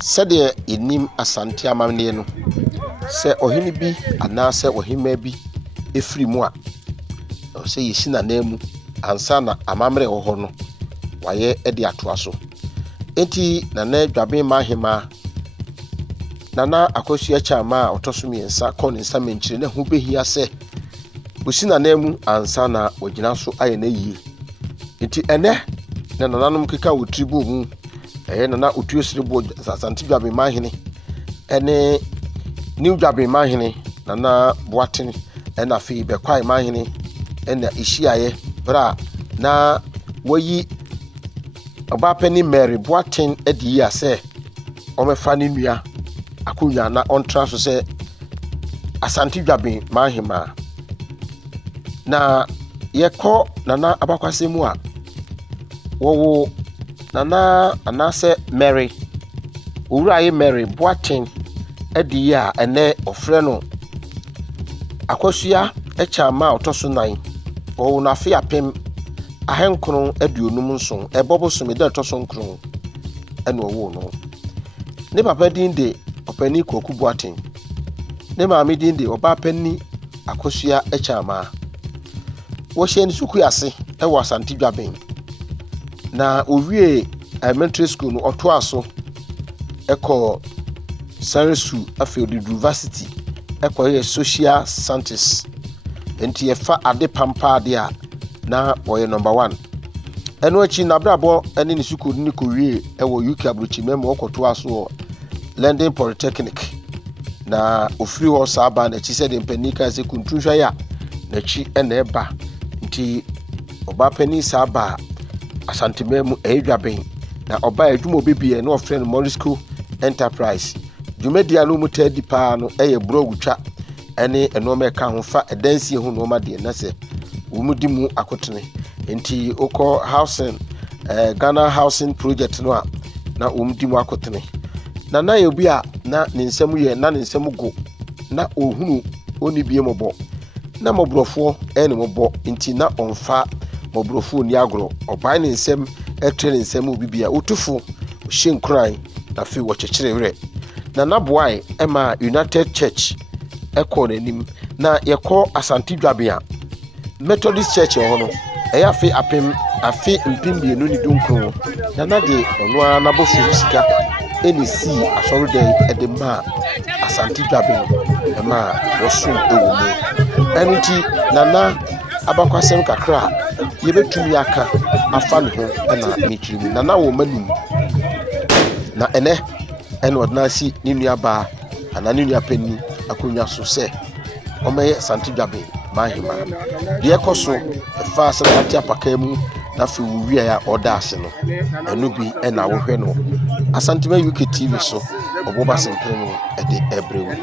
Sede enim asante amamne no se ohini bi anase ohima bi efiri mu a se yesi na namu ansa na amamre wo ho no waye ede atoa so enti na Dwaben manhemaa Nana Akosua Akyiamaa otoso miensa kon nsa menkyire na hu behia se osi na namu ansa na ogina so aye na yie enti ene na nananom keka wo tribu mu Nana Otuo Srebour asante Dwaben manhene ene new Dwaben manhene Nana Boaten ena fi bekwai manhene ena ihyiaye bra na wayi Obapani Mary Boaten edi ya se omefa ne nua Akosua na ontra so se asante Dwaben manhemaa na yeko Nana abakwase mu a wowo Nana anase Mary Owuraye Mary Boaten edi ya ene ofre no Akosua Akyiamaa otoso nan wowo na fe apem ahenkron aduonum nson ebobosom de toso nkron ene wowo no ne papa din de opani Koku Boaten ne maame din de Obapani Akosua Akyiamaa wo hye suku ase ewo asante Dwaben na owie elementary school no otoa so eko Srebour afield university eko social sciences enti efa ade pampa de a na boy number 1 eno achi na brabo ene ni suku ni ko wie ewo UK abrochi memo okotoa so London Polytechnic na ofiri ho saba na chi se de mpanika se kuntunhwa ya na chi ene eba nti Obapani saba asantememu Dwaben na oba adwuma obibie na ofre no Morisco Enterprise dwumadia no mutadi pa no brogutwa ene enoma ka ho fa edansie ho no ma de na se wumudi mu akotene enti oko housing Ghana housing project no a na wumudi mu akotene na yobi a na ne nsam ye na ne nsam go na ohunu oni bie mobo na mobrofo ene mobo enti na onfa mobrofo ni agro oban ne nsam etre ne nsam obibia otufo hyenkran na fe wo kyekere na naboai ema United Church eko nanim na yeko asante Dwaben a Methodist Church ho no eya fe apem afe mpimbienu ni dunkro na de ono na bofu sika eni si asoruden edema asante Dwaben ema woso ewo mu enti nana abakwasem kakra yebetumi aka afa ne ho na mitrim nana wo manum na ene odnasi ni nuaba ana ni nuapani Akosua so se omeye asante Dwaben manhemaa de ekoso fa asante apakamu na fe wuwia ya oda ase no enu bi na wohwe no asante UK TV so oboba sempemu ede ebrewu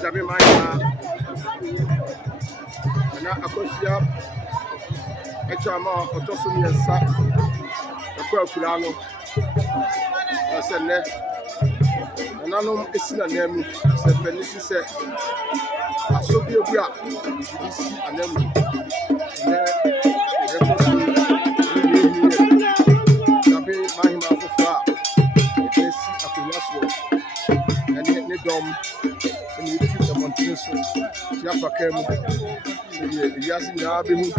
Dwaben manhemaa na Akosua Akyiamaa otoso miensa akura no asenne nanom esina namu se penisi se asobie bu a isi anamu na Dwaben manhemaa fofa esi Akosua so ne dom ni fi the mountain so ya pakemu se yasi na behu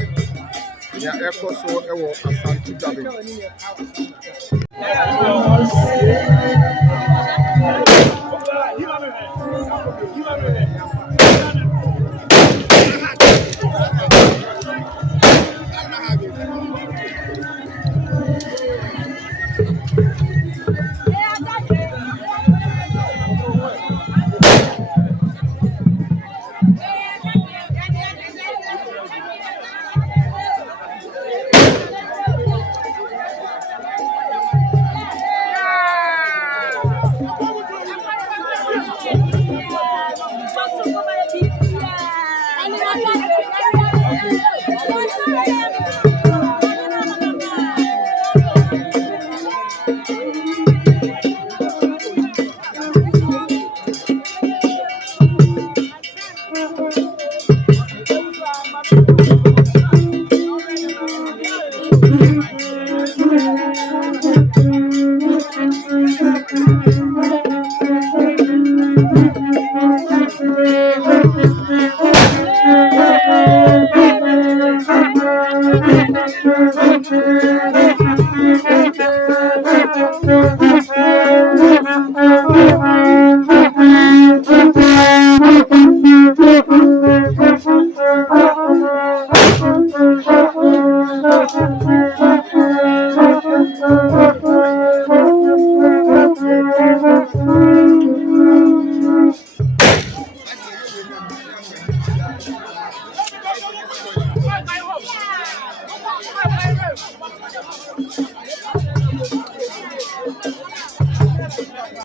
ya ekoso ewo asante Dwaben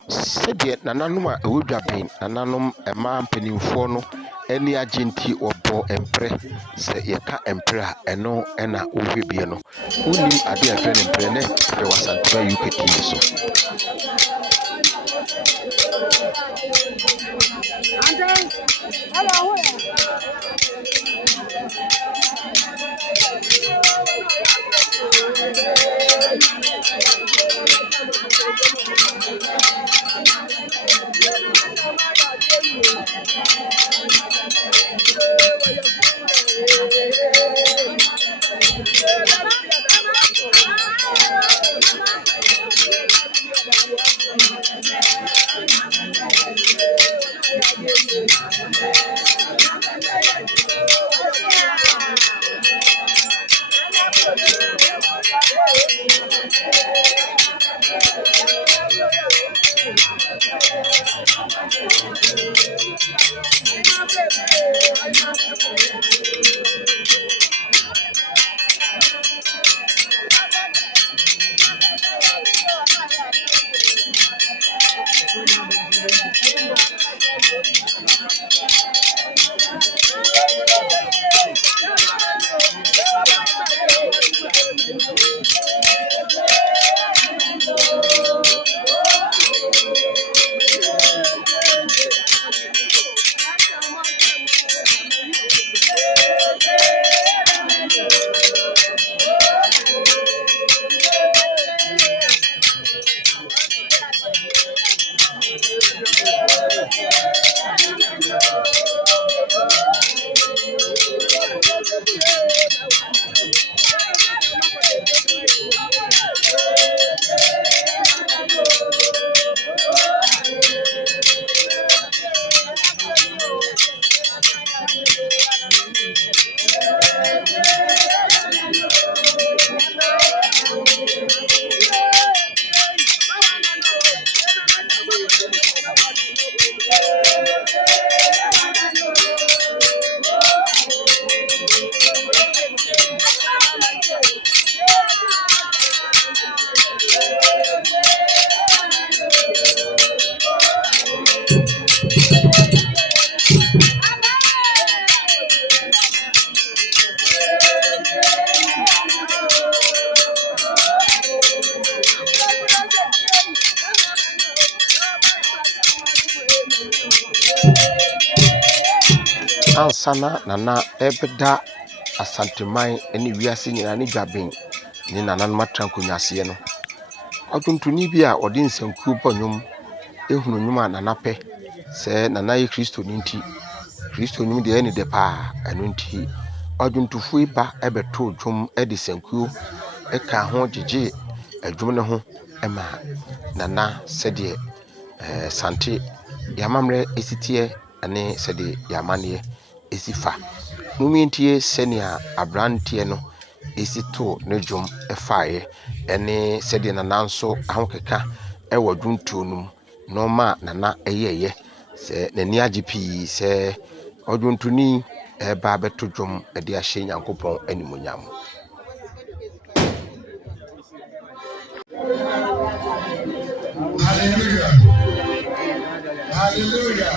Sɛdeɛ nananom a ɛwɔ Dwaben, nananom ɛmaa mpanimfoɔ no ani agye nti wɔbɔ mprɛ. Sɛ yɛka mprɛ a ɛno ɛna wohwɛ bie no. Wonim adeɛ a ɛfrɛ no mprɛ ne ɛfrɛ wɔ Asantuma UK TV so. Ansana nana ɛbɛda Asanteman ne wiase nyinaa ne Dwaben ne nananom atrankonyaseɛ no. Ɔdwontoni bi a ɔde nsankuo bɔ nnwom ehunu nnwom a nana pɛ. Sɛ nana yɛ Kristo no nti. Kristo nnwom deɛ ɛne dɛ paa ɛno nti ɔdwontofo yi ba ɛbɛto dwom ɛde sankuo ɛka ho gyegye adwom ne ho ɛma nana sɛdeɛ sante yamamrɛ esiteɛ ɛne sɛdeɛ yamaneɛ esifa. Mumientie sɛnea abranteɛ no esi to ne dwom ɛfaeɛ ɛne sɛdeɛ nana nso ahokeka ɛwɔ dwontuo no mu nɔɔma nana ɛyɛyɛ sɛ n'ani agye pii sɛ ɔdwontoni ɛba abɛto dwom ɛde ahyɛ Nyankopɔn animuonyam. Hallelujah. Hallelujah.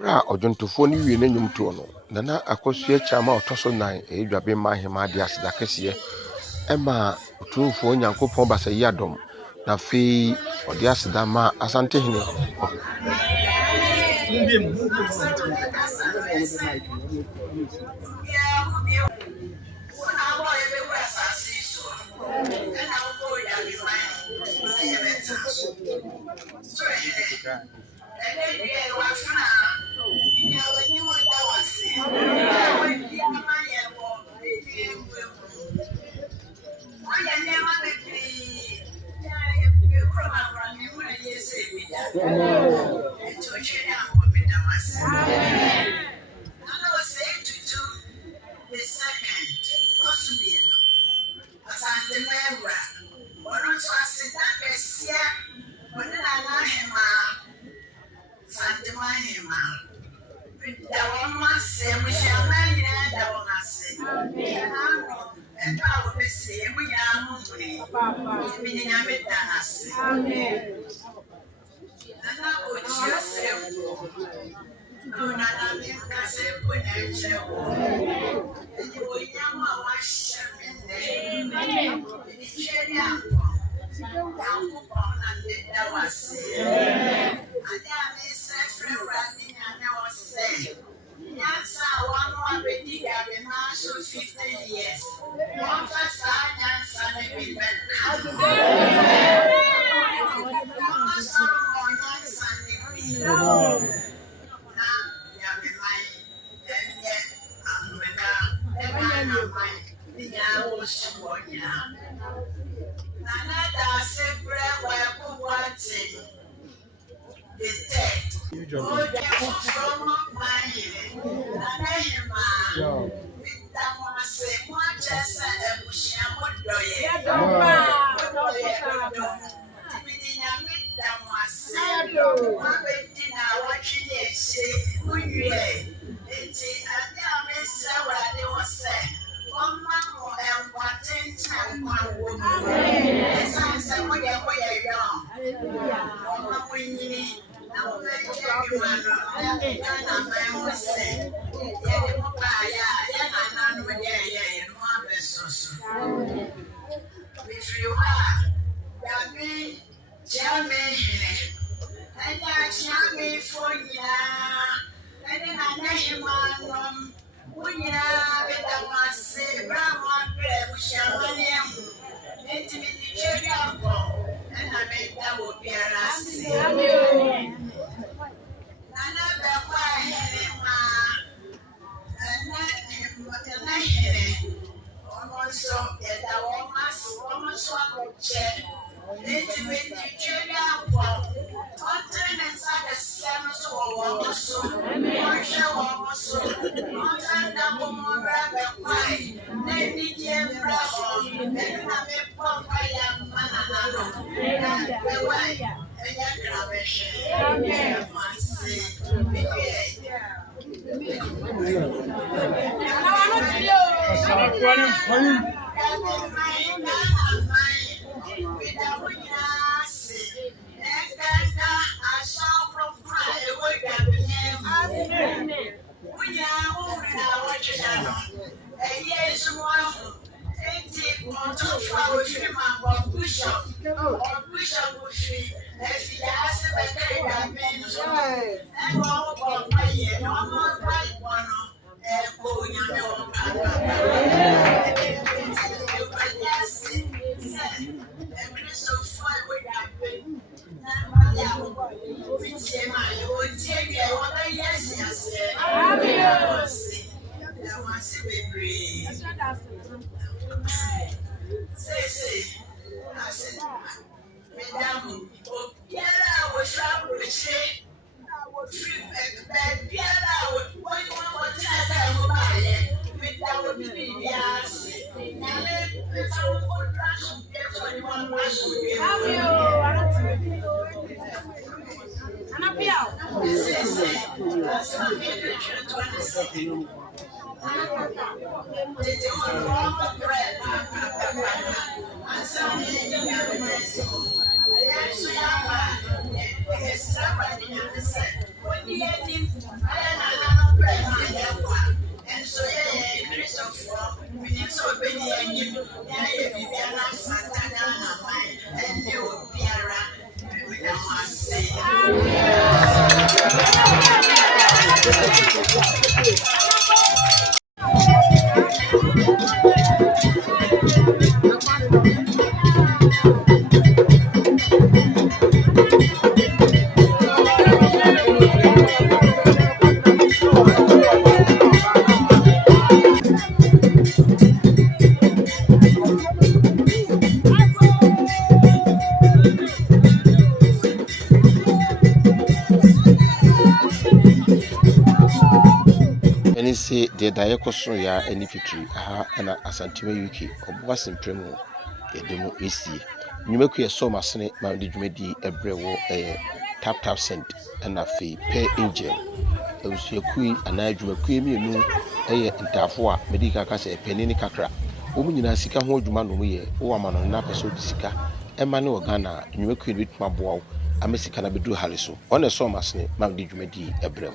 Ra odwontofoɔ no wie n'anwum toɔ no Nana Akosua Akyiamaa ɔtɔ so 9 Dwaben manhemaa de aseda kɛseɛ ɛma Otuofoɔ Nyankopɔn basa yi adom na afei ɔde aseda ma Asantehene Yes, I want to be the master 15 years. One for science and a big Nana Dasebrɛ the third. Oh, from manhene. Manhemaa. Damase, Manchester, and Bushamodoye. If you are, that means Germany, and that's yummy for ya, and then I manhema, when you have it, I must say, Brahma, we shall manhema, and to be the cherry apple, and I make that would be a lassie. Another also, yet I almost want to check. Intimate the Mountain and Side of Samus or almost so, Mountain double more rabbit pie, Lady Jim Bravo, and I make pump by young man and way, and your rubbish. I must say, Any say the Diacoso ya any fitri, aha, and Asantima Yuki, or Boasim a demo isi. You make your so much, my digmedi, a brewo, a tap scent, and a fee, pay angel. There was your queen, and I drew a queen, you know, a tafua, medica cassa, a penny cacra. Woman in a sika hold man, or man on Napa so sika, and Manu Ghana, you make with my bow, a Messicana bedu Haliso. On a so much, my digmedi, a brew.